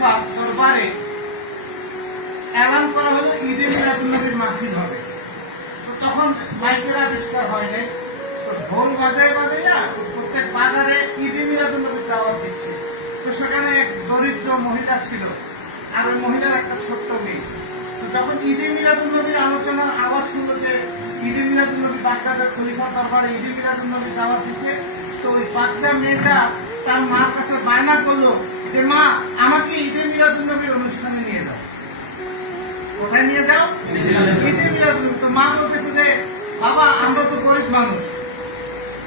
খলিফা দরবারে এলান করা হলো, ঈদে মিলাদুল্নবীর মাহফিল হবে। তো তখন মাইকের আবিষ্কার হয় নাই। তো ঢোল বাজায় বাজায় না প্রত্যেক বাজারে ঈদে মিলাদুল্নবীর দাওয়াত দিচ্ছে। তো সেখানে এক দরিদ্র মহিলা ছিল, আর ওই মহিলার একটা ছোট্ট মেয়ে। তো যখন ঈদে মিলাদুল্নবীর আলোচনার আওয়াজ শুনলো যে ঈদে মিলাদুল্নবী বাগদাদের খলিফা দরবারে ঈদে মিলাদুল্নবীর দাওয়াত দিচ্ছে, তো ওই বাচ্চা মেয়েটা তার মার কাছে বায়না করল যে মা, আমাকে ঈদে মিলাদুল্নবীর অনুষ্ঠানে নিয়ে যাও। কোথায় নিয়ে যাও? ঈদে মিলাদুল্নবী তো মা বলতেছে যে, বাবা, আমরা তো গরিব মানুষ।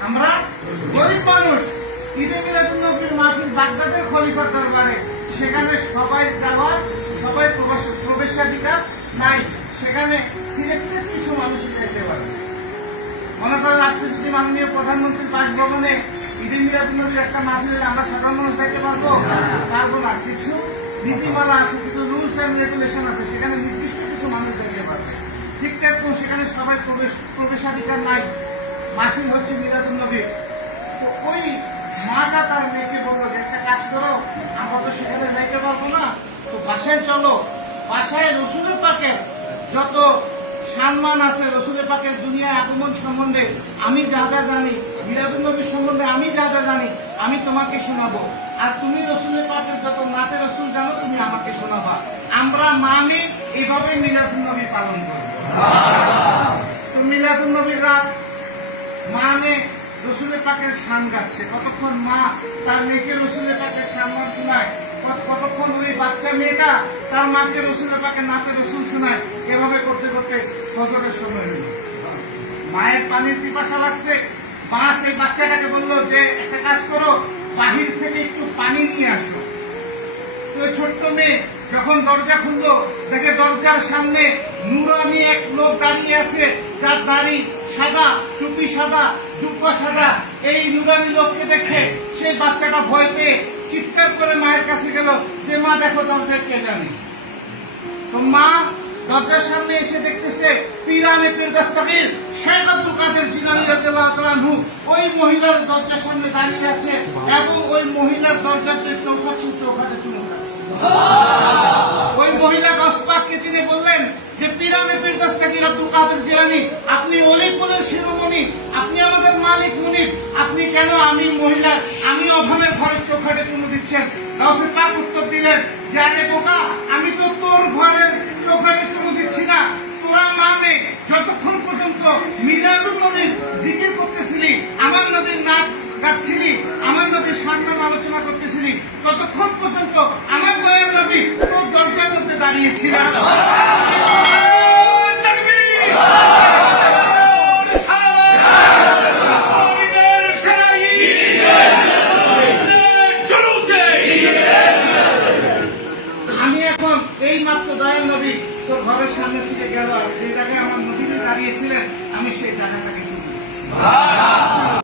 আমরা গরিব মানুষ। ঈদে মিলাদুল্নবীর মাহফিল বাগদাদের খলিফা দরবারে। সেখানে সবাই যাওয়ার সবাই প্রবেশ- প্রবেশাধিকার নাই। সেখানে সিলেক্টেড কিছু মানুষ যেতে পারে। মনে করেন আজকে যদি মাননীয় প্রধানমন্ত্রীর বাসভবনে ঈদে মিলাদুল্নবীর একটা মাহফিলে আমরা সাধারণ মানুষ থাকতে পারব। পারব না। কিছু নীতিমালা আছে, কিছু রুলস অ্যান্ড রেগুলেশন আছে, সেখানে নির্দিষ্ট কিছু মানুষ থাকতে পারবে। ঠিক তেরকম সেখানে সবাই প্রবেশ, প্রবেশাধিকার নাই। মাহফিল হচ্ছে মিলাদুল্নবীর তো ওই মাটা তার মেয়েকে বলল যে, একটা কাজ করো, আমরা তো সেখানে যাইতে পারব না। তো বাসায় চলো। বাসায় রসুলের পাকের যত সম্মান আছে, রসুলের পাকের দুনিয়ায় আগমন সম্বন্ধে আমি যা যা জানি মিরাদুল্নবীর সম্বন্ধে আমি যা যা জানি, আমি তোমাকে শোনাবো। আর তুমি রসুলের পাকের যত নাতে রসুল জানো, তুমি আমাকে শোনাবা। আমরা মানে এইভাবে মিরাদুল্নবী পালন করি। তো মিলাদুল্নবীর রাত মা মেয়ে রসুলের পাকের শান গাচ্ছে। কতক্ষণ মা তার মেয়েকে রসুলের পাকের সম্মান শোনায়? কত- কতক্ষণ ওই বাচ্চা মেয়েটা তার মাকে রসুলের পাকে নাচে রসুল শোনায়? এভাবে করতে করতে সজরের সময় হলো। মায়ের পানির পিপাসা লাগছে মা বাচ্চাটাকে বলল যে, একটা কাজ করো, বাহির থেকে একটু পানি নিয়ে আসো। তো ছোট্ট মেয়ে যখন দরজা খুললো, দেখে দরজার সামনে নুরানি এক লোক দাঁড়িয়ে আছে, যার দাড়ি সাদা, টুপি সাদা, জুব্বা সাদা। এই নুরানি লোককে দেখে সেই বাচ্চাটা ভয় পেয়ে চিৎকার করে মায়ের কাছে গেল যে, মা, দেখো দরজায় কে জানে? তো মা দরজার সামনে এসে দেখতেছে পিরানে পীর দস্তাগীর শেখ আব্দুল কাদের জিলানী ওই মহিলার দরজার সামনে দাঁড়িয়ে আছে এবং ওই মহিলার দরজার যে ওই মহিলা গসপাককে বললেন যে আব্দুল কাদের জিলানী, আপনি অলিপুরের শিরোমণি, আপনি আমাদের মালিক মুনিব, আপনি কেন আমি মহিলা, আমি অধমের ঘরের চোখাটে চুমু দিচ্ছেন? গাউসে পাক উত্তর দিলেন, যে, আরে বোকা, আমি তো তোর ঘরের চোখটাকে চুমু দিচ্ছি না। তোরা মা মানে যতক্ষণ করতেছিলি ততক্ষণ পর্যন্ত আমার দয়ার নবী তোর দরজার মধ্যে দাঁড়িয়েছিল আমি এখন এই মাত্র নবী ঘরের সামনে যে জায়গায় আমার দাঁড়িয়েছিলেন আমি সেই জায়গাটাকে চিনি